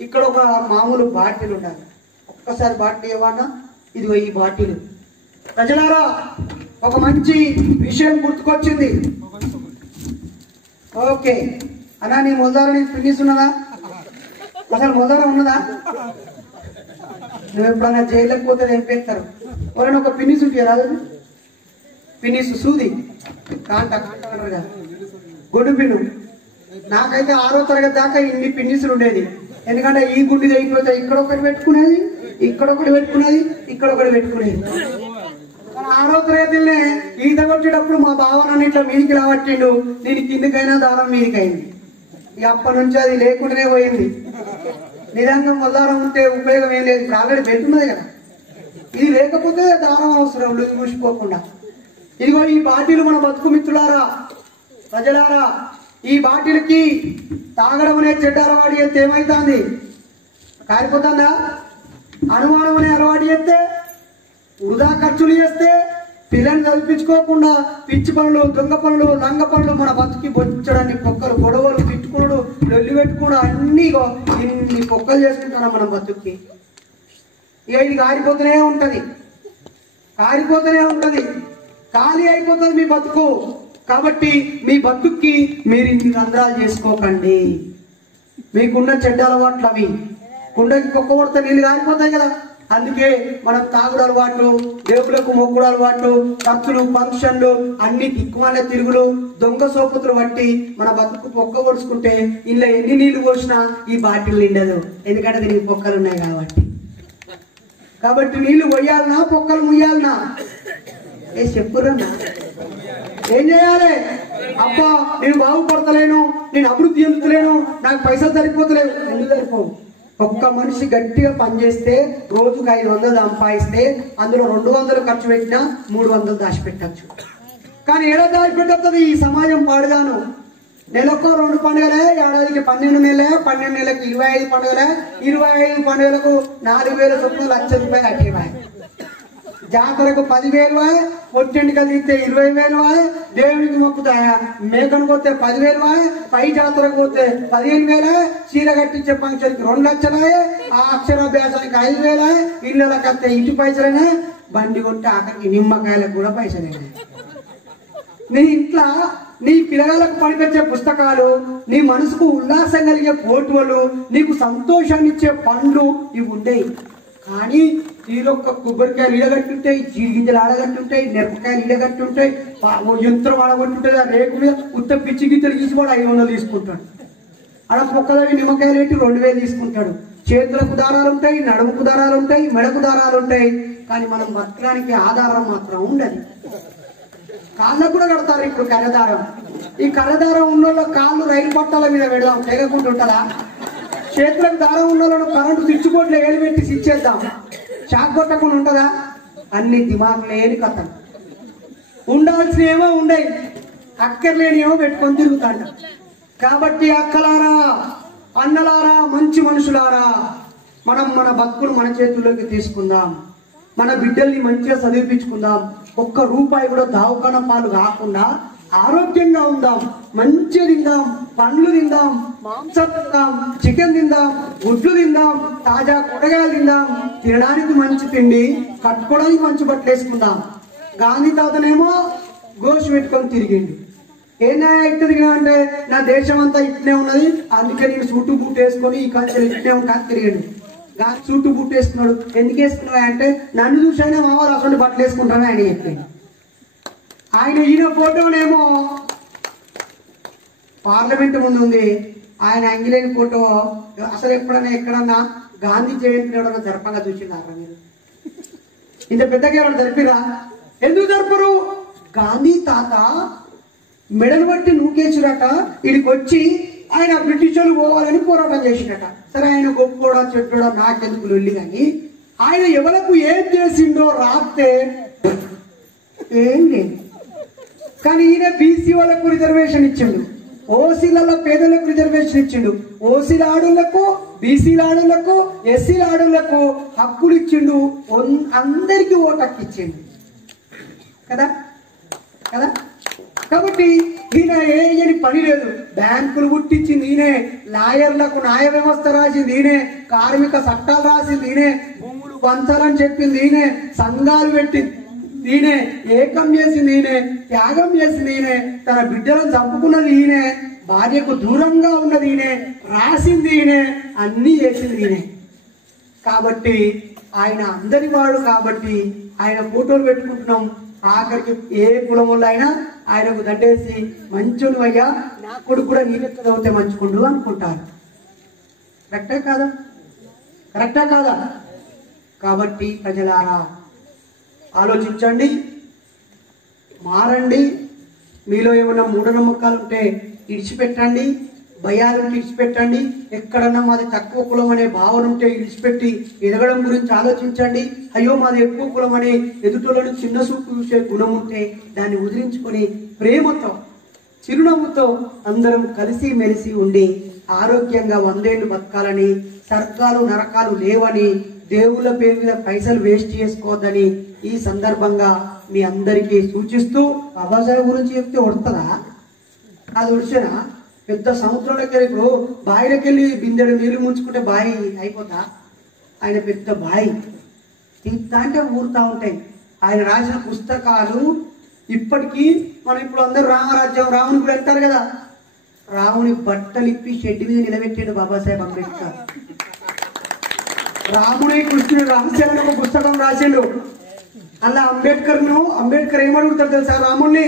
ఇక్కడ ఒక మామూలు బాటిల్ ఉండాలి. ఒక్కసారి బాటిల్ ఇవ్వన్నా, ఇదిగో ఈ బాటిల్. ప్రజలారా, ఒక మంచి విషయం గుర్తుకొచ్చింది. ఓకే అన్నా, నీ మొదల నీకు ఫినిష్ ఉన్నదా? అసలు మొదల ఉన్నదా? నువ్వు ఎప్పుడన్నా జైలుకి పోతే ఏం పెడతారు? ఎవరైనా ఒక ఫినిష్ ఉంటుంది రాదు, ఫినిష్ సూది కాంటారుగా గుడ్డు పిన్ను. నాకైతే 6వ తరగతి దాకా ఇన్ని పిన్నిసులు ఉండేది. ఎందుకంటే ఈ గుడ్డి అయిపోతే ఇక్కడ ఒకటి పెట్టుకునేది, ఇక్కడ ఒకటి పెట్టుకునేది, ఇక్కడ ఒకటి పెట్టుకునేది. 6వ తరగతిలోనే ఈత కొట్టేటప్పుడు మా బావ నన్ను ఇట్లా మీదికి రాబట్టిండు. నేను కిందికైనా దారం మీదికి అయింది. ఇక అప్పటి నుంచి అది లేకుండానే పోయింది. నిజంగా మొదలారం ఉంటే ఉపయోగం ఏం లేదు. ఇప్పుడు ఆల్రెడీ పెట్టున్నది కదా, ఇది లేకపోతే దారం అవసరం లేదు మూసిపోకుండా. ఇదిగో ఈ బాటిల్ మన బతుకు మిత్రులారా, ప్రజలారా, ఈ బాటిల్కి తాగడం అనే చెడ్డ అలవాటు చేస్తే ఏమైతుంది? కారిపోతుందా? అనుమానం అనే అలవాటు చేస్తే, వృధా ఖర్చులు చేస్తే, పిల్లల్ని చదివించుకోకుండా పిచ్చి పనులు, దొంగ పనులు, లంగ పనులు మన బతుకి బొచ్చడాన్ని పొక్కలు, గొడవలు, తిట్టుకున్నాడు, లొల్లి పెట్టుకున్నాడు, అన్ని ఇన్ని పొక్కలు చేసుకుంటున్నాం మనం బతుక్కి. ఇక ఇది కారిపోతూనే ఉంటది, కారిపోతూనే ఉంటది, ఖాళీ అయిపోతుంది మీ బతుకు. కాబట్టి మీ బతుక్కి మీరు ఇన్ని రంధ్రాలు చేసుకోకండి. మీకున్న చెడ్డ అలవాట్లు అవి. కుండకి పొక్క కొడితే నీళ్ళు కారిపోతాయి కదా. అందుకే మనం తాగుడు అలవాటు, దేవులకు మొక్కుడు అలవాటు, ఖర్చులు, ఫంక్షన్లు, అన్ని దిక్కుమాల తిరుగులు, దొంగ సోపుతులు బట్టి మన బతుకు పొక్క పొడుచుకుంటే ఇలా ఎన్ని నీళ్లు పోసినా ఈ బాటిల్ నిండదు. ఎందుకంటే దీనికి పొక్కలు ఉన్నాయి కాబట్టి నీళ్లు పోయాలనా పొక్కలు ముయ్యాలనా? చెప్పురన్నా, ఏం చేయాలి? అబ్బా నేను బాగుపడతలేను, నేను అభివృద్ధి చెందుతలేను, నాకు పైసలు సరిపోతలేవు. ఎందుకు సరిపోవు? ఒక్క మనిషి గట్టిగా పనిచేస్తే రోజుకు 500 సంపాదిస్తే అందులో 200 ఖర్చు పెట్టినా 300 దాచిపెట్టచ్చు. కానీ ఏదో దాచిపెట్టదు ఈ సమాజం పాడుగాను. నెలకు 2 పండుగలే, ఏడాదికి 12 నెలలే, 12 నెలలకు 25 పండుగలే, 25 పండుగలకు 4000 చొప్పున ₹1,00,000 కట్టేవాయి. జాతరకు 10,000, పొట్టెంటికలు తీస్తే 20,000, దేవునికి మొక్కుతాయా మేకను పోతే 10,000, పై జాతరకు పోతే 15,000, చీర కట్టించే ఫంక్షన్కి 2 లక్షలు, ఆ అక్షరాభ్యాసానికి 5,000, ఇళ్ళకి వస్తే ఇంటి పైసలనే, బండి కొట్టి ఆఖరికి నిమ్మకాయలకు కూడా పైసలే. నీ ఇంట్లో నీ పిల్లగాళ్ళకు పనికొచ్చే పుస్తకాలు, నీ మనసుకు ఉల్లాసం కలిగే ఫోటోలు, నీకు సంతోషాన్ని ఇచ్చే పండ్లు ఇవి ఉండేవి. కానీ ఈరొక్క కొబ్బరికాయలు ఇడగట్టుంటాయి, జీడిగింజలు ఆడగట్టుంటాయి, మిరపకాయలు ఇడగట్టుంటాయి, యంత్రం ఆడగట్టుంటుంది. ఆ రేకు మీద ఉత్త పిచ్చి గిత్తలు తీసి కూడా 500 తీసుకుంటాడు. ఆడ పొక్కలవి నిమ్మకాయలు పెట్టి 2,000 తీసుకుంటాడు. చేతులకు దారాలు ఉంటాయి, నడుముకు దారాలు ఉంటాయి, మెడకు దారాలు ఉంటాయి. కానీ మనం బతకడానికి ఆధారం మాత్రం ఉండదు. కాళ్ళకు కూడా కడతారు ఇప్పుడు కర్రదారం. ఈ కర్రదారం ఉన్న కాళ్ళు రైలు పట్టాల మీద పెడదాం, తెగకుండా ఉంటుందా? చేతులకు దారం ఉన్న కరెంటు స్విచ్ బోర్డులో ఏలు పెట్టి ఇచ్చేద్దాం, షాక్ కొట్టకుండా ఉంటుందా? అన్ని దిమాగ్ లేని కథలు. ఉండాల్సినేమో ఉండయి, అక్కర్లేనియేమో పెట్టుకొని తిరుగుతాడు. కాబట్టి అక్కలారా, అన్నలారా, మంచి మనుషులారా, మనం మన బతుకులు మన చేతుల్లోకి తీసుకుందాం. మన బిడ్డల్ని మంచిగా చదివించుకుందాం. ఒక్క రూపాయి కూడా దావకాన పాలు కాకుండా ఆరోగ్యంగా ఉందాం. మంచిగా తిందాం, పండ్లు తిందాం, మాంసం తిందాం, చికెన్ తిందాం, గుడ్లు తిందాం, తాజా కూరగాయలు తిందాం. తినడానికి మంచి తిండి, కట్టుకోవడానికి మంచి బట్టలు వేసుకుందాం. గాంధీ తాతనేమో గోష్ పెట్టుకొని తిరిగిండు. ఏనా ఇట్లా తిరిగినా అంటే నా దేశం అంతా ఇట్నే ఉన్నది, అందుకే నేను సూటు బూట్ వేసుకొని ఈ కంచెలు ఇట్నే ఉంటాను తిరిగాడు. సూటు బూట్ వేసుకున్నాడు. ఎందుకు వేసుకున్నావు అంటే నన్ను చూసైనా మా వాళ్ళు అసలు బట్టలు వేసుకుంటానని ఆయన చెప్పాడు. ఈయన ఫోటోనేమో పార్లమెంట్ ముందు ఉంది. ఆయన అంగిలేని ఫోటో అసలు ఎప్పుడైనా ఎక్కడన్నా గాంధీ జయంతిని ఎవడన్నా జరపంగా చూసిందారా మీరు? ఇంత పెద్దగా ఎవరు జరిపిరా? ఎందుకు జరపరు? గాంధీ తాత మెడలు బట్టి నూకేసురట. ఇడికి వచ్చి ఆయన బ్రిటిష్ వాళ్ళు పోవాలని పోరాటం చేసినట. సరే, ఆయన గొప్పోడా చెట్టోడా నాకెందుకు లొల్లి, కానీ ఆయన ఎవరకు ఏం చేసిండో రాస్తే ఏం లేదు. కానీ ఈయన బీసీ వాళ్ళకు రిజర్వేషన్ ఇచ్చిండు, ఓసీలలో పేదలకు రిజర్వేషన్ ఇచ్చిండు, ఓసీల ఆడోళ్లకు, బీసీల ఆడోళ్లకు, ఎస్సీల ఆడోళ్లకు హక్కులు ఇచ్చిండు, అందరికీ ఓటు హక్కు ఇచ్చిండు కదా కదా. కాబట్టి ఈయన ఏయని పని లేదు. బ్యాంకులు పుట్టించింది ఈయనే, లాయర్లకు న్యాయ వ్యవస్థ రాసింది ఈయనే, కార్మిక చట్టాలు రాసింది ఈయనే, భూములు పంచాలని చెప్పింది ఈయనే, సంఘాలు పెట్టింది ఈయనే, ఏకం చేసింది ఈయనే, త్యాగం చేసింది ఈయనే, తన బిడ్డలను చంపుకున్నది ఈయనే, భార్యకు దూరంగా ఉన్నది ఈయనే, రాసింది ఈయనే, అన్నీ చేసింది ఈయనే. కాబట్టి ఆయన అందరి వాడు కాబట్టి ఆయన ఫోటోలు పెట్టుకుంటున్నాం. ఆఖరికి ఏ కులం వల్ల అయినా ఆయనకు దండేసి మంచోను అయ్యా, నా కొడుకు కూడా నీ లెక్క చదివితే మంచుకుండు అనుకుంటారు. కరెక్టా కాదా? కరెక్టా కాదా? కాబట్టి ప్రజలారా ఆలోచించండి, మారండి. మీలో ఏమైనా మూఢనమ్మకాలు ఉంటే ఇడిచిపెట్టండి, భయాలు ఇడిచిపెట్టండి. ఎక్కడన్నా మాది తక్కువ కులం అనే భావన ఉంటే ఇడిచిపెట్టి ఎదగడం గురించి ఆలోచించండి. అయ్యో మాది ఎక్కువ కులం అనే ఎదుటోళ్ళను చిన్న చూపు చూసే గుణం ఉంటే దాన్ని వదిలించుకొని ప్రేమతో చిరునవ్వుతో అందరం కలిసి మెలిసి ఉండి ఆరోగ్యంగా 100 ఏళ్ళు బతకాలని, సర్కాలు నరకాలు లేవని, దేవుళ్ళ పేరు మీద పైసలు వేస్ట్ చేసుకోవద్దని ఈ సందర్భంగా మీ అందరికీ సూచిస్తూ, బాబాసాహెబ్ గురించి చెప్తే ఉడతదా? అది ఉడిచేనా? పెద్ద సముద్రంలోకి వెళ్ళి ఇప్పుడు బావిలోకి వెళ్ళి బిందెడు నీళ్లు ముంచుకుంటే బావి అయిపోతా? ఆయన పెద్ద బావి తీర్థా అంటే ఊరుతా ఉంటాయి. ఆయన రాసిన పుస్తకాలు ఇప్పటికీ మనం ఇప్పుడు అందరూ రామరాజ్యం రాముని కూడా వెళ్తారు కదా, రాముని బట్టలు ఇప్పి షెడ్ మీద నిలబెట్టాడు బాబాసాహెబ్ అంబేద్కర్. రాముని కృష్ణుడు రహస్యాలను ఒక పుస్తకం రాసిండు. అలా అంబేద్కర్ ఏమడుగుతాడు తెలుసా రాముణ్ణి?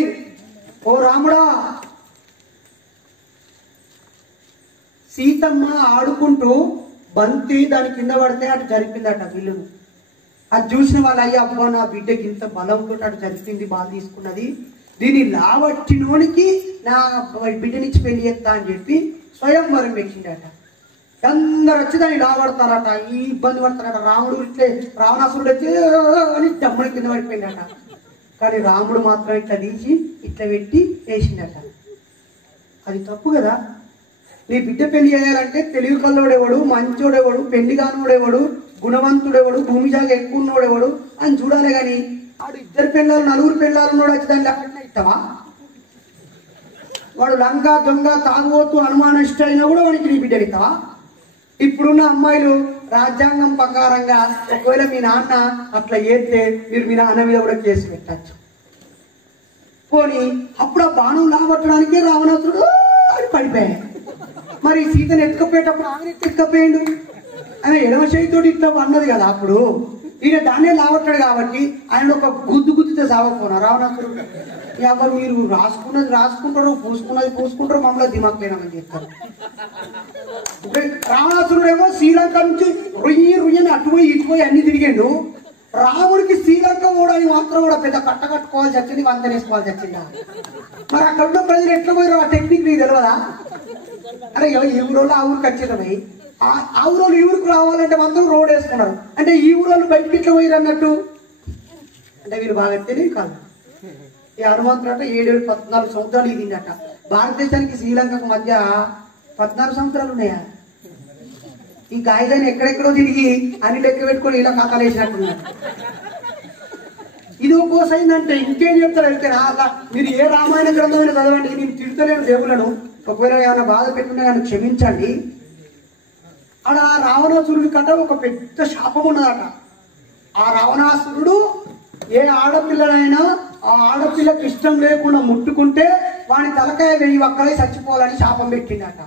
ఓ రాముడా, సీతమ్మ ఆడుకుంటూ బంతి దాని కింద పడితే అటు జరిపిందట విల్లును. అది చూసిన వాళ్ళు అయ్యా అబ్బా నా బిడ్డకి ఇంత బలంతో అటు జరిపింది, బాగా తీసుకున్నది, దీన్ని లావట్టినోనికి నా బిడ్డనిచ్చి పెళ్లి చేస్తా అని చెప్పి స్వయంవరం పెట్టిండట. అందరు వచ్చి దాన్ని లావడతారట, ఈ ఇబ్బంది పడతారట. రాముడు ఇట్లే రావణాసురుడు వచ్చి అని డమ్మని కింద పడిపోయిందట. కానీ రాముడు మాత్రం ఇట్లా తీసి ఇట్లా పెట్టి వేసిందట. అది తప్పు కదా? నీ బిడ్డ పెళ్లి చేయాలంటే తెలివి కల్లోడేవాడు, మంచోడేవాడు, పెళ్లి కానోడేవాడు, గుణవంతుడేవాడు, భూమి జాగా ఎక్కువ ఉన్నోడేవాడు అని చూడాలి. కానీ వాడు 2 పిల్లలు 4 పిల్లలు ఉన్నాడు వచ్చి దాన్ని లేకుండా ఇస్తావా? వాడు లంగా దొంగ తాగుబోతు అనుమానిష్ట అయినా కూడా వాడికి నీ బిడ్డలు ఇస్తావా? ఇప్పుడున్న అమ్మాయిలు రాజ్యాంగం ప్రకారంగా ఒకవేళ మీ నాన్న అట్లా చేస్తే మీరు మీ నాన్న మీద కూడా కేసు పెట్టచ్చు. పోనీ అప్పుడు ఆ బాణం లాగొట్టడానికే రావణాసురుడు అని పడిపోయాయి. మరి సీతను ఎత్తుకపోయేటప్పుడు ఆమెను ఎత్తుకపోయాడు. ఆమె ఎడమ చేతితోటి ఇట్లా అన్నది కదా. అప్పుడు ఈయన దాన్నే లాగొట్టాడు కాబట్టి ఆయన ఒక గుద్దుతే సాగకపోనా రావణాసురుడు? ఎవరు మీరు రాసుకున్నది రాసుకుంటారు, పూసుకున్నది పూసుకుంటారు, మమ్మల్ని దిమాగ్ లేనమని చెప్తారు. రావణాసురుడేమో శ్రీలంక నుంచి రుయ్యని అటుపోయి ఇటుపోయి అన్ని తిరిగాడు. రాముడికి శ్రీలంక పోవడానికి మాత్రం కూడా పెద్ద కట్ట కట్టుకోవాల్సి వచ్చింది, వంతనేసుకోవాల్సి వచ్చిందా? మరి అక్కడ ఉన్న ప్రజలు ఎట్లా పోయారు ఆ టెక్నిక్ నీకు తెలియదా? అరే ఈ ఊరోళ్ళు ఆ ఊరికి వచ్చిందని, ఆ ఊరోళ్ళు ఈ ఊరికి రావాలంటే మాత్రం రోడ్ వేసుకున్నారు. అంటే ఈ ఊరోళ్ళు బయటికి ఇట్లా పోయారు అన్నట్టు. అంటే వీళ్ళు బాగా తెలియదు కాదు. ఈ హనుమంతుడు అట 14 సంవత్సరాలు ఇదిందట. భారతదేశానికి శ్రీలంకకు మధ్య 14 సంవత్సరాలు ఉన్నాయా? ఈ గాయదాన్ని ఎక్కడెక్కడో తిరిగి అన్ని లెక్క పెట్టుకొని ఇలా ఖాతాలు వేసినట్టున్నారు. ఇది ఒక కోస అయిందంటే ఇంకేం చెప్తారు అయితే అలా మీరు ఏ రామాయణ గ్రంథమైనా చదవండి. నేను తిడతలేను దేవులను, ఒకవేళ ఏమైనా బాధ పెట్టుకున్నా కానీ క్షమించండి. అక్కడ రావణాసురుడి కట్ట ఒక పెద్ద శాపం ఉన్నదట. ఆ రావణాసురుడు ఏ ఆడపిల్లనైనా ఆ ఆడపిల్లకి ఇష్టం లేకుండా ముట్టుకుంటే వాని తలకాయ 1000 వక్కలై చచ్చిపోవాలని శాపం పెట్టిందట.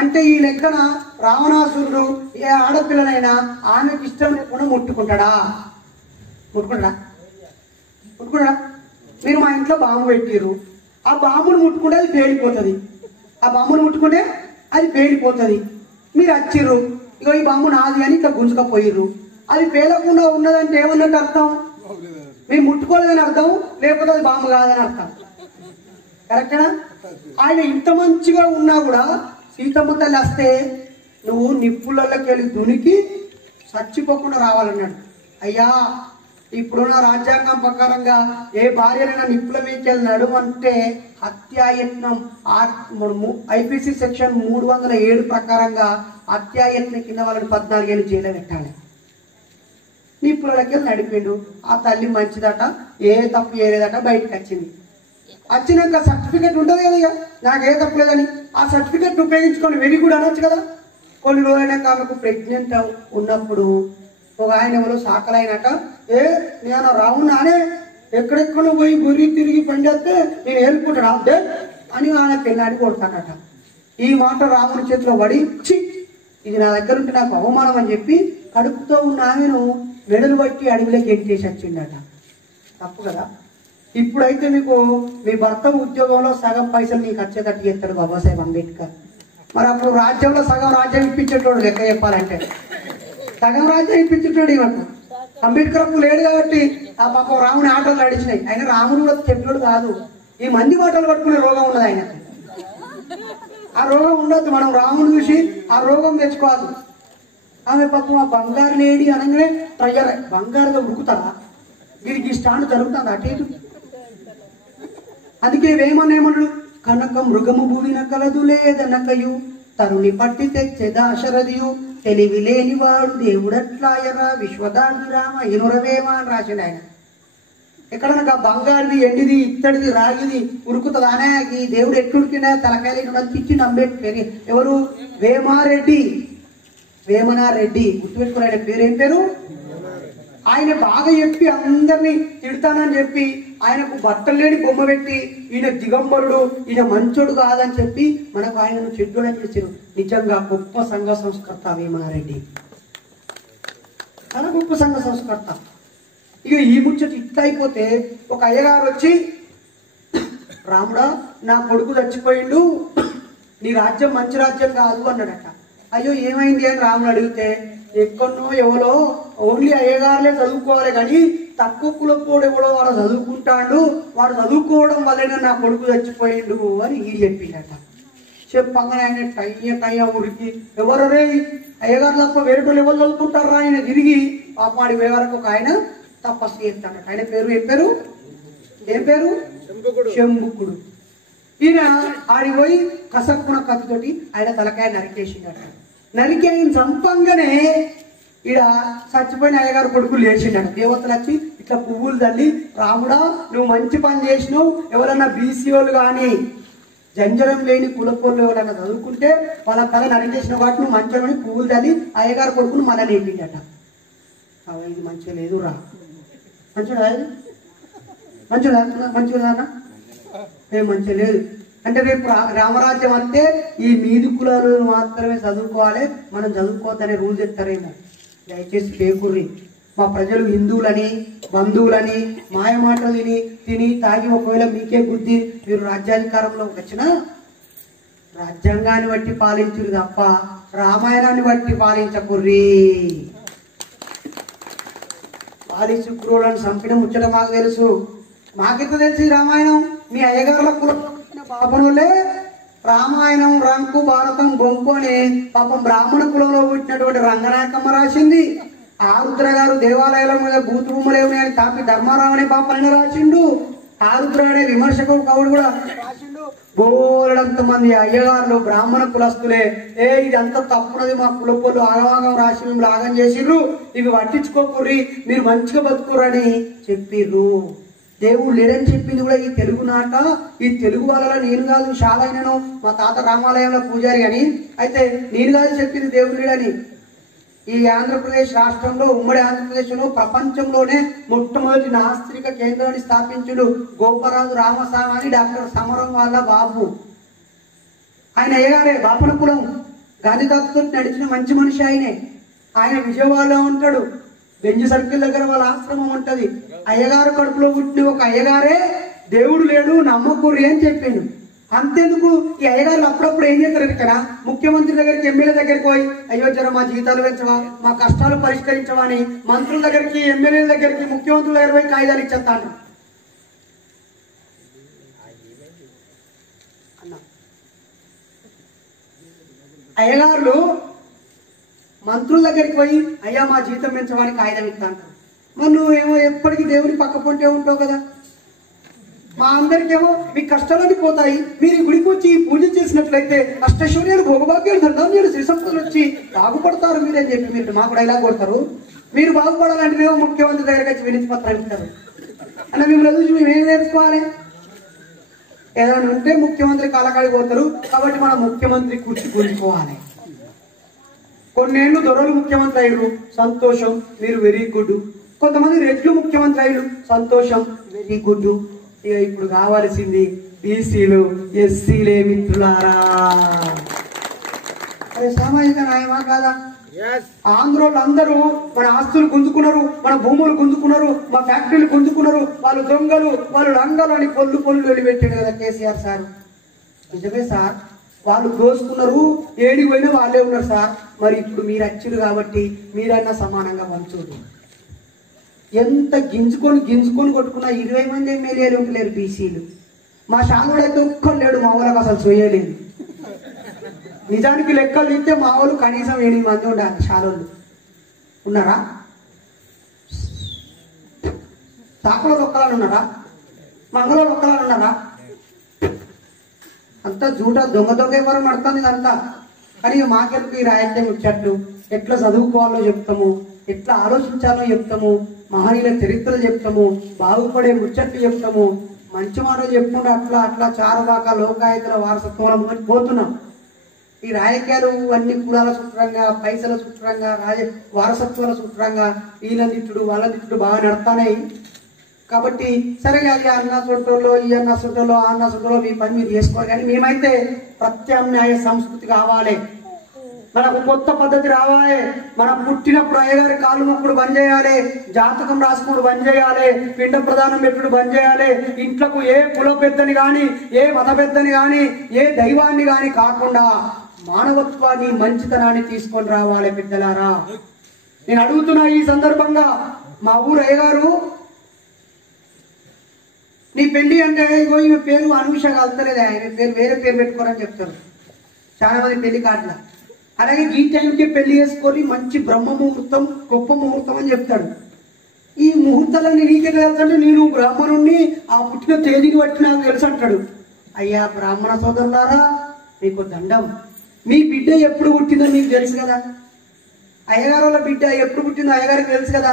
అంటే ఈ లెక్కన రావణాసురుడు ఏ ఆడపిల్లనైనా ఆమెకి ఇష్టం లేకుండా ముట్టుకుంటాడా? ముట్టుకుంటాడా? మీరు మా ఇంట్లో బాంబు పెట్టిర్రు, ఆ బాంబును ముట్టుకుంటే అది పేలిపోతుంది. ఆ బాంబును ముట్టుకుంటే అది పేలిపోతుంది. మీరు వచ్చిర్రు, ఇగో ఈ బాంబు నాది అని ఇట్లా గుంజుకపోయిర్రు, అది పేలకుండా ఉన్నదంటే ఏమన్నట్టు అర్థం? మేము ముట్టుకోలేదని అర్థం, లేకపోతే అది బాంబు కాదని అర్థం. కరెక్టేనా? ఆయన ఇంత మంచిగా ఉన్నా కూడా సీతమ్మ తల్లి వస్తే నువ్వు నిప్పులకి వెళ్ళి దునికి చచ్చిపోకుండా రావాలన్నాడు. అయ్యా ఇప్పుడున్న రాజ్యాంగం ప్రకారంగా ఏ భార్యనైనా నిప్పుల మీదకి వెళ్ళి నడుమంటే హత్యాయత్నం ఐపీసీ సెక్షన్ 307 ప్రకారంగా హత్యాయత్నం కింద వాళ్ళని 14 ఏళ్ళు జైలు పెట్టాలి. నిప్పులకి వెళ్ళి నడిపిండు. ఆ తల్లి మంచిదట, ఏ తప్పు చేయలేదట, బయటకు వచ్చింది. వచ్చినాక సర్టిఫికెట్ ఉంటుంది కదా, ఇక నాకే తప్పలేదని ఆ సర్టిఫికెట్ ఉపయోగించుకొని వెరీ గుడ్ అనొచ్చు కదా. కొన్ని రోజులైనాక ఆమెకు ప్రెగ్నెంట్ ఉన్నప్పుడు ఒక ఆయన ఎవరో సాకలైనట, నేను రావునానే ఎక్కడెక్కడ పోయి గురి తిరిగి పనిచేస్తే నేను వెళ్ళిపోతాడు అంటే అని ఆయన పెళ్ళాన్ని కొడతానట. ఈ మాట రాముని చేతిలో పడి చి ఇది నా దగ్గర ఉంటే నాకు అవమానం అని చెప్పి కడుపుతో ఉన్న ఆమెను మెడలు బట్టి అడవిలోకి ఎక్కేసి వచ్చిండట. తప్పు కదా. ఇప్పుడైతే మీకు మీ భర్త ఉద్యోగంలో సగం పైసలు నీకు వచ్చేటట్టు చేస్తాడు బాబాసాహెబ్ అంబేద్కర్. మరి అప్పుడు రాజ్యంలో సగం రాజ్యం ఇప్పించేటోడు, లెక్క చెప్పాలంటే సగం రాజ్యం ఇప్పించేటోడు. ఇవ్వకు అంబేద్కర్ అప్పుడు లేడు కాబట్టి ఆ పాపం రాముని ఆటలు నడిచినాయి. ఆయన రాముడు కూడా చెప్పాడు కాదు, ఈ మంది మాటలు పట్టుకునే రోగం ఉన్నది ఆయనకి. ఆ రోగం ఉండొద్దు, మనం రాముడు చూసి ఆ రోగం తెచ్చుకోవద్దు. ఆమె పాపం ఆ బంగారు లేడి అనగానే ట్రయ్యర్ బంగారుగా ఉరుకుతారా, వీరికి స్టాండ్ జరుగుతుంది అటు ఇటు. అందుకే వేమనేమన్నాడు, కనక మృగము భూమిన కలదు లేదనకయు తరుణి పట్టి తెచ్చే దాశరథియు తెలివి లేనివాడు దేవుడట్లాయరా విశ్వదాంతి రామ ఇనురవేమ అని రాసిండు ఆయన. ఎక్కడనగా బంగారుది ఎండిది ఇత్తడిది రాగిది ఉరుకుతుంది అనే ఈ దేవుడు ఎట్టుడికినా తలకాయలు ఇచ్చిండు అంబేద్కర్. ఎవరు? వేమారెడ్డి, వేమనారెడ్డి. గుర్తుపెట్టుకుని ఆయన పేరు ఏం పేరు? ఆయన బాగా చెప్పి అందరినీ తిడతానని చెప్పి ఆయనకు బట్టలు లేని బొమ్మ పెట్టి ఈయన దిగంబరుడు, ఈయన మంచోడు కాదని చెప్పి మనకు ఆయనను చెడ్డోడని పిలిచారు. నిజంగా గొప్ప సంఘ సంస్కర్త వేమనారెడ్డి, చాలా గొప్ప సంఘ సంస్కర్త. ఇక ఈ ముచ్చట ఇట్లా అయిపోతే ఒక అయ్యగారు వచ్చి, రాముడా నా కొడుకు చచ్చిపోయిండు, నీ రాజ్యం మంచి రాజ్యం కాదు అన్నాడట. అయ్యో ఏమైంది అని రాముడు అడిగితే, ఎక్కడనో ఎవరో ఓన్లీ అయ్యగారులే చదువుకోవాలి కానీ తక్కువ కులపోడు ఎవడో వాడు చదువుకుంటాడు, వాడు చదువుకోవడం వల్లనే నా కొడుకు చచ్చిపోయిండు అని ఈ చెప్పిండట. చెప్పగానే ఆయన టయ్య ఊరికి ఎవరే అయ్యగారు తప్ప వేరేటోళ్ళు ఎవరు చదువుకుంటారా ఆయన తిరిగి పాపాడి పోయే వరకు ఒక ఆయన తపస్సు చేస్తాడట. ఆయన పేరు ఏం పేరు? శంభుకుడు. ఈయన ఆడిపోయి కసక్కున కత్తితోటి ఆయన తలకాయ నరికేసిండట. నరికి ఆయన చంపంగానే ఈడ చచ్చిపోయిన అయ్యగారు కొడుకు లేచిండట. దేవతలు వచ్చి ఇట్లా పువ్వులు తల్లి, రాముడా నువ్వు మంచి పని చేసినావు, ఎవరన్నా బీసీఓలు కానీ జంజరం లేని కులపోళ్ళు ఎవరన్నా చదువుకుంటే వాళ్ళ తల నరికేసిన వాటి నువ్వు మంచిగా పువ్వులు తల్లి అయ్యగారు కొడుకును మళ్ళీ నేర్పిండట. ఇది మంచిగా లేదు రా, మంచిగా ఏం మంచిగా లేదు అంటే రేపు రామరాజ్యం అంటే ఈ మీది కులాలు మాత్రమే చదువుకోవాలి, మనం చదువుకోవద్దనే రూల్ చెప్తారేమో. దయచేసి పేకుర్రి. మా ప్రజలు హిందువులని బంధువులని మాయమాటలు తిని తాగి ఒకవేళ మీకే బుద్ధి మీరు రాజ్యాధికారంలో వచ్చినా రాజ్యాంగాన్ని బట్టి పాలించురు తప్ప రామాయణాన్ని బట్టి పాలించకుర్రి. పాలి శుక్రులను చంపిన ముచ్చట మాకు తెలుసు. మాకెంత తెలుసు రామాయణం? మీ అయ్యగారుల కులంలో పాపనులే రామాయణం రంకు భారతం బొంకు అని పాపం బ్రాహ్మణ కులంలో పుట్టినటువంటి రంగనాయకమ్మ రాసింది. ఆరుద్ర గారు దేవాలయాల మీద బూతు బొమ్మలేవుని అని తాపి ధర్మారావు అనే పాపనైనా రాసిండు. ఆరుద్ర అనే విమర్శకుడు కవుడు కూడా రాసిండు. బోలెడంత మంది అయ్యగారులు బ్రాహ్మణ కులస్తులే ఇదంతా తప్పునది, మా కులపోళ్ళు ఆగమాగం రాసి మిమ్మల్ని ఆగం చేసిర్రు, ఇవి పట్టించుకోకుర్రి, మీరు మంచిగా బతుకుర్రని చెప్పిర్రు. దేవుడు లేడని చెప్పింది కూడా ఈ తెలుగు నాట. ఈ తెలుగు వాళ్ళలో నేను కాదు శాలైనను మా తాత రామాలయంలో పూజారి అని, అయితే నేను కాదు చెప్పింది దేవుడు లేడని. ఈ ఆంధ్రప్రదేశ్ రాష్ట్రంలో ఉమ్మడి ఆంధ్రప్రదేశ్లో ప్రపంచంలోనే మొట్టమొదటి నాస్తిక కేంద్రాన్ని స్థాపించుడు గోపరాజు రామస్వామి అని డాక్టర్ సమరం వాళ్ళ బాబు. ఆయన అయ్యగారే బాపన కులం, గాంధీ తాతతో నడిచిన మంచి మనిషి ఆయనే. ఆయన విజయవాడలో ఉంటాడు, బెంజ్ సర్కిల్ దగ్గర వాళ్ళ ఆశ్రమం ఉంటది. అయ్యగారు కడుపులో పుట్టిన ఒక అయ్యగారే దేవుడు లేడు నమ్మకూరి అని చెప్పిండు. అంతెందుకు ఈ అయ్యగారులు అప్పుడప్పుడు ఏం చేస్తారు ఇక్కడ, ముఖ్యమంత్రి దగ్గరికి ఎమ్మెల్యే దగ్గరికి పోయి అయ్యో జర మా జీతాలు పెంచవా, మా కష్టాలు పరిష్కరించవా అని మంత్రుల దగ్గరికి ఎమ్మెల్యేల దగ్గరికి ముఖ్యమంత్రుల దగ్గర పోయి కాగితాలు ఇచ్చేస్తాను. అయ్యగారులు మంత్రుల దగ్గరికి పోయి అయ్యా మా జీతం పెంచడానికి కాగితం ఇస్తా అంటారు. మరి నువ్వేమో ఎప్పటికీ దేవుని పక్క పొంటే ఉంటావు కదా. మా అందరికేమో మీ కష్టాలన్నీ పోతాయి, మీరు ఈ గుడికి వచ్చి పూజ చేసినట్లయితే అష్టైశ్వర్యాలు భోగభాగ్యాలు ధర్మాలు శ్రీ సంపదలు వచ్చి బాగుపడతారు మీరని చెప్పి మీరు మాకు డైలాగ్ కొడతారు. మీరు బాగుపడాలంటే మేము ముఖ్యమంత్రి దగ్గరికి వచ్చి వినతి పత్రం ఇస్తారు అన్న. మిమ్మల్ని చూసి మేమేం నేర్చుకోవాలి? ఏదైనా ఉంటే ముఖ్యమంత్రి కాలకాడికి పోతారు. కాబట్టి మనం ముఖ్యమంత్రి కుర్చీ గుంజుకోవాలి. కొన్నేళ్ళు దొరలు ముఖ్యమంత్రి అయ్యారు, సంతోషం, మీరు వెరీ గుడ్. కొంతమంది రెడ్లు ముఖ్యమంత్రి అయ్యారు, సంతోషం, వెరీ గుడ్. ఇక ఇప్పుడు కావాల్సింది బీసీలు, ఎస్సీలే మిత్రులారా. అదే సామాజిక న్యాయమా కాదా? ఆంధ్రోళ్ళు అందరూ మన ఆస్తులు గుంజుకున్నారు, మన భూములు గుంజుకున్నారు, మా ఫ్యాక్టరీలు గుంజుకున్నారు. వాళ్ళు దొంగలు, వాళ్ళు లంగలు అని పొల్లు వెళ్ళిపెట్టాడు కదా కేసీఆర్ సార్. నిజమే సార్, వాళ్ళు దోసుకున్నారు, ఏడికి పోయినా వాళ్ళే ఉన్నారు సార్. మరి ఇప్పుడు మీరు వచ్చారు కాబట్టి మీరన్నా సమానంగా పంచుడు. ఎంత గింజుకొని కొట్టుకున్నా 20 మంది ఎమ్మెల్యేలు ఉండలేరు బీసీలు. మా షాలోడైతే ఒక్కరు లేడు, మా వాళ్ళకి అసలు చేయలేదు. నిజానికి లెక్కలు ఇస్తే మా వాళ్ళు కనీసం 8 మంది ఉండాలి. షాలోళ్ళు ఉన్నారా? తాకలో ఒక్కలాలు ఉన్నారా? మంగళలో ఒక్కలాలు ఉన్నారా? అంతా జూట దొంగ ఎవరు నడుతుంది ఇదంతా. కానీ మాకెందుకు ఈ రాయలసీమ ముచ్చట్లు? ఎట్లా చదువుకోవాలో చెప్తాము, ఎట్లా ఆలోచించాలో చెప్తాము, మహనీయుల చరిత్రలు చెప్తాము, బాగుపడే ముచ్చట్లు చెప్తాము, మంచి మాటలు చెప్పుకుంటూ అట్లా చారువాక లోకాయుతుల వారసత్వం పోతున్నాం. ఈ రాజకీయాలు అన్ని కులాల సూత్రంగా, పైసల సూత్రంగా, వారసత్వాల సూత్రంగా వీళ్ళ తిట్టుడు వాళ్ళ తిట్టుడు బాగా నడతాయి. కాబట్టి సరే అది అన్న సొంటలో, ఈ అన్న సొంటలో, ఆ అన్న సొంటలో మీ పని మీరు చేసుకోవాలి. కానీ మేమైతే ప్రత్యామ్నాయ సంస్కృతి కావాలి, మనకు కొత్త పద్ధతి రావాలి. మనం పుట్టినప్పుడు అయ్యగారి కాళ్ళు మొక్కుడు బంద్ చేయాలి, జాతకం రాసుకుడు బంద్ చేయాలి, పిండ ప్రదానం పెట్టుడు బంద్ చేయాలి. ఇంట్లకు ఏ కుల పెద్దని కానీ, ఏ మత పెద్దని కానీ, ఏ దైవాన్ని కానీ కాకుండా మానవత్వాన్ని, మంచితనాన్ని తీసుకొని రావాలి పెద్దలారా. నేను అడుగుతున్నా ఈ సందర్భంగా, మా ఊరు అయ్యగారు నీ పెళ్లి అంటే ఇగో ఈమె పేరు అనూష కలుతలేదా, ఆయన పేరు వేరే పేరు పెట్టుకోరని చెప్తారు చాలా మంది పెళ్లి కాట్ల. అలాగే ఈ టైంకి పెళ్లి చేసుకొని మంచి బ్రహ్మ ముహూర్తం, గొప్ప ముహూర్తం అని చెప్తాడు. ఈ ముహూర్తాలన్నీ నీకే తెలుసు అంటే నేను బ్రాహ్మణుణ్ణి, ఆ పుట్టిన తేదీని బట్టి నాకు తెలుసు అంటాడు. అయ్యా బ్రాహ్మణ సోదరులారా, మీకు దండం. మీ బిడ్డ ఎప్పుడు పుట్టిందో మీకు తెలుసు కదా, అయ్యగారు వాళ్ళ బిడ్డ ఎప్పుడు పుట్టిందో అయ్యగారికి తెలుసు కదా.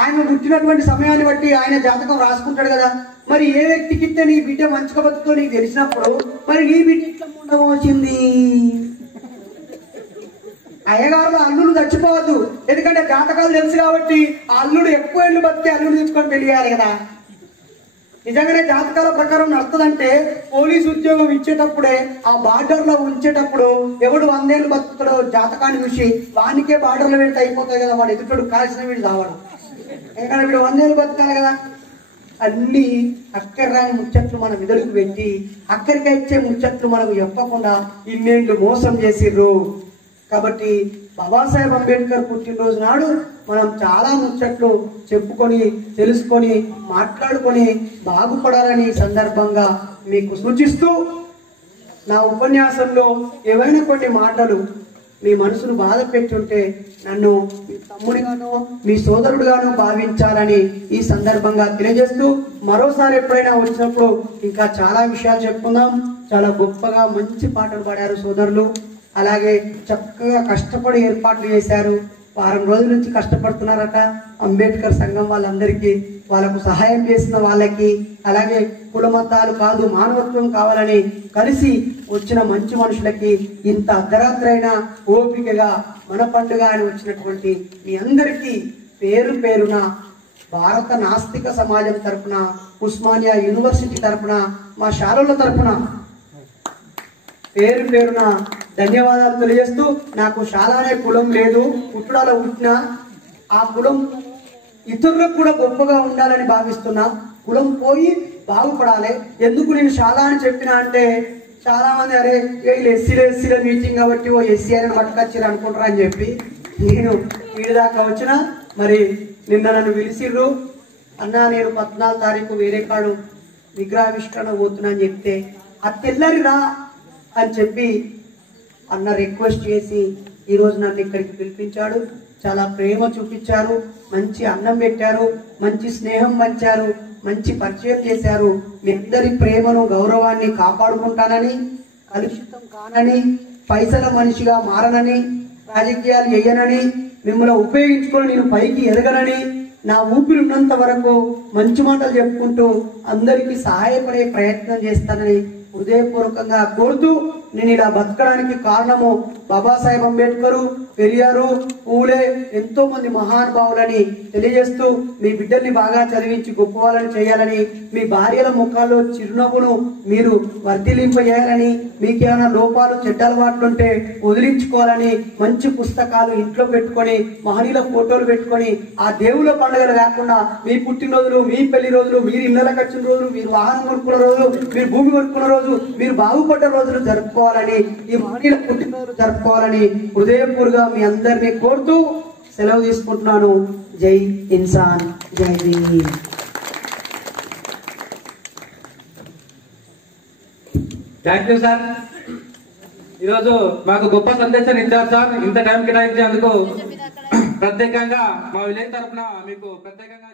ఆయన పుట్టినటువంటి సమయాన్ని బట్టి ఆయన జాతకం రాసుకుంటాడు కదా. మరి ఏ వ్యక్తికి ఇస్తే నీ బిడ్డ మంచిగా బతుకుతో నీకు తెలిసినప్పుడు మరి నీ బిడ్డ ఇట్లా ఉండడం వచ్చింది. అయ్యగారులో అల్లుడు చచ్చిపోవద్దు, ఎందుకంటే జాతకాలు తెలుసు కాబట్టి ఆ అల్లుడు ఎక్కువ ఏళ్ళు బతికే అల్లుడు తీసుకొని పెళ్లి చేయాలి కదా. నిజంగానే జాతకాల ప్రకారం నడుతుందంటే పోలీసు ఉద్యోగం ఇచ్చేటప్పుడే ఆ బార్డర్ లో ఉంచేటప్పుడు ఎవడు 100 ఏళ్ళు బతుకుతాడో జాతకాన్ని చూసి వానికే బార్డర్లో పెడితే అయిపోతాయి కదా, వాడు ఎదుటోడు కాల్సిన వీడు కావాడు. ఎందుకంటే వీడు 100 ఏళ్ళు బతకాలి కదా. అన్ని అక్కర రాని ముచ్చట్లు మన మెదడుకు పెట్టి అక్కడికి ఇచ్చే ముచ్చట్లు మనకు చెప్పకుండా ఇన్నేళ్ళు మోసం చేసిర్రు. కాబట్టి బాబాసాహెబ్ అంబేద్కర్ పుట్టినరోజు నాడు మనం చాలా ముచ్చట్లు చెప్పుకొని, తెలుసుకొని, మాట్లాడుకొని బాగుపడాలని సందర్భంగా మీకు సూచిస్తూ, నా ఉపన్యాసంలో ఏవైనా కొన్ని మాటలు మీ మనసును బాధ పెట్టుంటే నన్ను మీ తమ్ముడిగానో మీ సోదరుడుగానో భావించాలని ఈ సందర్భంగా తెలియజేస్తూ, మరోసారి ఎప్పుడైనా వచ్చినప్పుడు ఇంకా చాలా విషయాలు చెప్పుకుందాం. చాలా గొప్పగా మంచి పాటలు పాడారు సోదరులు. అలాగే చక్కగా కష్టపడి ఏర్పాట్లు చేశారు. వారం రోజుల నుంచి కష్టపడుతున్నారట. అంబేద్కర్ సంఘం వాళ్ళందరికీ, వాళ్ళకు సహాయం చేసిన వాళ్ళకి, అలాగే కులమతాలు కాదు మానవత్వం కావాలని కలిసి వచ్చిన మంచి మనుషులకి, ఇంత అర్ధరాత్రైనా ఓపికగా మన పండుగ అని వచ్చినటువంటి మీ అందరికీ పేరు పేరున భారత నాస్తిక సమాజం తరపున, ఉస్మానియా యూనివర్సిటీ తరపున, మా శాలల తరపున పేరు పేరున ధన్యవాదాలు తెలియజేస్తూ, నాకు శాలనే కులం లేదు, పుట్టుడాలో పుట్టిన ఆ కులం ఇతరులకు కూడా గొప్పగా ఉండాలని భావిస్తున్నా. కులం పోయి బాగుపడాలి. ఎందుకు నేను శాల అని చెప్పినా అంటే చాలా మంది అరే వీళ్ళు ఎస్సీల మీటింగ్ కాబట్టి ఓ ఎస్సీ అని పట్టుకొచ్చారు అనుకుంటారు అని చెప్పి నేను వీడి దాకా వచ్చిన. మరి నిన్న నన్ను పిలిచిర్రు, అన్న నేను 14 తారీఖు వేరే కాడు విగ్రహావిష్కరణ పోతున్నా అని చెప్తే అది తెల్లరి రా అని చెప్పి అన్న రిక్వెస్ట్ చేసి ఈరోజు నన్ను ఇక్కడికి పిలిపించాడు. చాలా ప్రేమ చూపించారు, మంచి అన్నం పెట్టారు, మంచి స్నేహం పంచారు, మంచి పరిచయం చేశారు. మీ అందరి ప్రేమను, గౌరవాన్ని కాపాడుకుంటానని, కలుషితం కానని, పైసల మనిషిగా మారనని, రాజకీయాలు చేయనని, మిమ్మల్ని ఉపయోగించుకొని నేను పైకి ఎదగనని, నా ఊపిరి ఉన్నంత వరకు మంచి మాటలు చెప్పుకుంటూ అందరికీ సహాయపడే ప్రయత్నం చేస్తానని హృదయపూర్వకంగా కోరుతూ, నేను ఇలా బతకడానికి కారణము బాబాసాహెబ్ అంబేద్కర్, పెరియారు, పూలే, ఎంతో మంది మహానుభావులని తెలియజేస్తూ, మీ బిడ్డల్ని బాగా చదివించి గొప్పవాళ్ళని చేయాలని, మీ భార్యల ముఖాల్లో చిరునవ్వును మీరు వర్ధిలింపజేయాలని, మీకేమైనా లోపాలు చెడ్డ అలవాట్లు ఉంటే వదిలించుకోవాలని, మంచి పుస్తకాలు ఇంట్లో పెట్టుకొని మహనీయుల ఫోటోలు పెట్టుకొని, ఆ దేవుళ్ళ పండుగలు కాకుండా మీ పుట్టినరోజులు, మీ పెళ్లి రోజులు, మీరు ఇళ్ళకి వచ్చిన రోజులు, మీరు వాహనం కొనుక్కున్న రోజు, మీరు భూమి కొనుక్కున్న రోజు, మీరు బాగుపడ్డ రోజులు జరుపుకోవాలని, ఈ మహనీయుల పుట్టినరోజు జరుపుకోవాలని హృదయపూర్వకంగా మీ అందరినీ కోరుతూ సెలవు తీసుకుంటున్నాను. జై ఇన్సాన్, జై భీమ్. Thank you sir. ఈరోజు మాకు గొప్ప సందేశాన్ని ఇచ్చారు సార్. ఇంత టైం కేటాయించేందుకు ప్రత్యేకంగా మా విలేజ్ తరఫున మీకు ప్రత్యేకంగా